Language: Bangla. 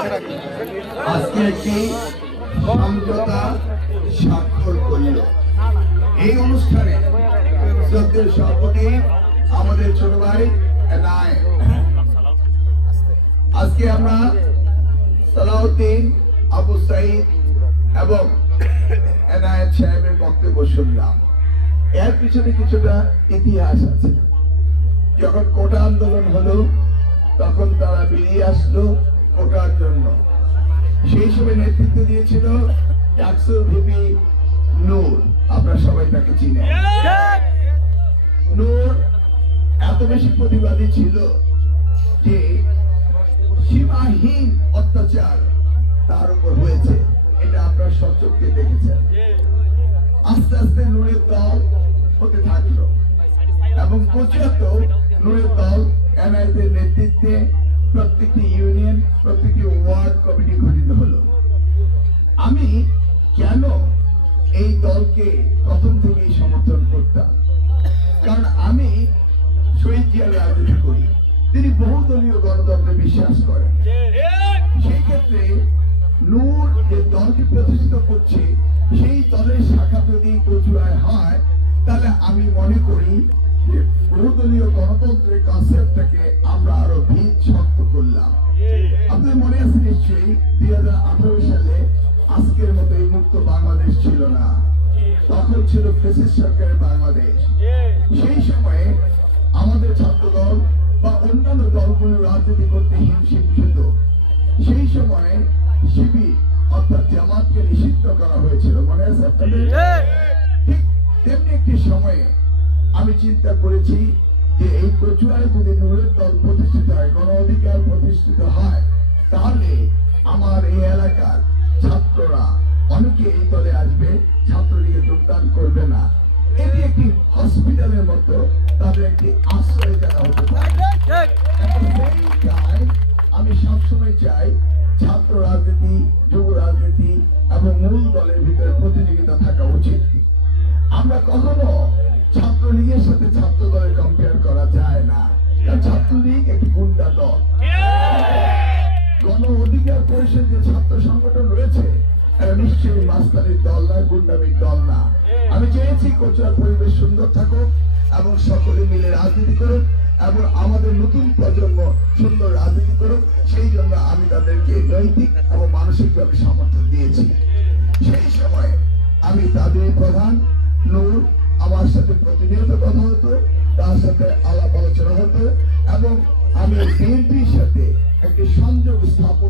আজকে একটি সমঝোতা স্বাক্ষর করল। এই অনুষ্ঠানে শ্রদ্ধেয় সভাপতি আমাদের ছোট ভাই এনায়েত। আজকে আমরা সালাউদ্দিন, আবু সাইদ এবং এনায়েত সাহেবের বক্তব্য শুনলাম। এর পিছনে কিছুটা ইতিহাস আছে। যখন কোটা আন্দোলন হলো তখন তারা বেরিয়ে আসলো কোটার জন্য। সেই সময় নেতৃত্ব দিয়েছিল ডাকসুর ভিপি নূর, আপনারা সবাই তাকে চিনেন। নূর এত বেশি প্রতিবাদী ছিল যে সীমাহীন অত্যাচার তার উপর হয়েছে, এটা আপনারা সচক্ষে দেখেছেন। আস্তে আস্তে নূরের দল হতে থাকলো এবং পর্যন্ত নূরের দল এনআইদের নেতৃত্বে প্রত্যেকটি ইউনিয়ন, প্রত্যেকটি ওয়ার্ড কমিটি গঠিত হলো। আমি কেন এই দলকে প্রথম থেকেই সমর্থন করতাম? কারণ আমি শহীদ জিয়ার রাজনীতি করি, তিনি বহুদলীয় গণতন্ত্রে বিশ্বাস করেন। সেই ক্ষেত্রে নূর যে দলকে প্রতিষ্ঠিত করছে, সেই দলের শাখা যদি কচুয়ায় হয়, তাহলে আমি মনে করি যে বহুদলীয় গণতন্ত্রের কনসেপ্টটাকে আমরা আরো ভিত শক্ত করলাম। আপনাদের মনে আছে নিশ্চয়ই 2018 সালে আজকের মতো এই মুক্ত বাংলাদেশ ছিল না, তখন ছিল ফ্যাসিস্ট সরকারের বাংলাদেশ। সেই সময়ে আমাদের ছাত্র দল বা অন্যান্য দলগুলো রাজনীতি করতে হিমশিম খেত। সেই সময়ে শিবির অর্থাৎ জামাতকে নিষিদ্ধ করা হয়েছিল, মনে আছে আপনাদের? ঠিক তেমনি একটি সময়ে আমি চিন্তা করেছি যে এই কচুয়ায় যদি নূরের দল প্রতিষ্ঠিত হয়, গণ অধিকার প্রতিষ্ঠিত হয়, তাহলে আমার এই এলাকার ছাত্ররা অনেকে এই দলে আসবে, ছাত্রলীগে যোগদান করবে না। এটি একটি হসপিটালের মতো তাদের একটি আশ্রয় জায়গা হতে পারে। আমি সবসময় চাই ছাত্র রাজনীতি, যুব রাজনীতি এবং মূল দলের ভিতরে প্রতিযোগিতা থাকা উচিত। আমরা কখনো ছাত্রলীগের সাথে ছাত্র দলের কম্পেয়ার করা যায় না, কারণ ছাত্রলীগ একটি গুন্ডা দল। গণ অধিকার পরিষদ যে ছাত্র সংগঠন রয়েছে, এরা নিশ্চয়ই মাস্তানির দল না, গুন্ডামির দল না। আমি চেয়েছি কচুয়ার পরিবেশ সুন্দর থাকুক এবং সকলে মিলে রাজনীতি করুক এবং আমাদের নতুন প্রজন্ম সুন্দর রাজনীতি করুক। সেই জন্য আমি তাদেরকে নৈতিক এবং মানসিকভাবে সমর্থন দিয়েছি। সেই সময় আমি তাদের প্রধান নূর আমার সাথে প্রতিনিয়ত কথা হতো, তার সাথে আলাপ আলোচনা হতো এবং আমি বিএনপির সাথে একটি সংযোগ স্থাপন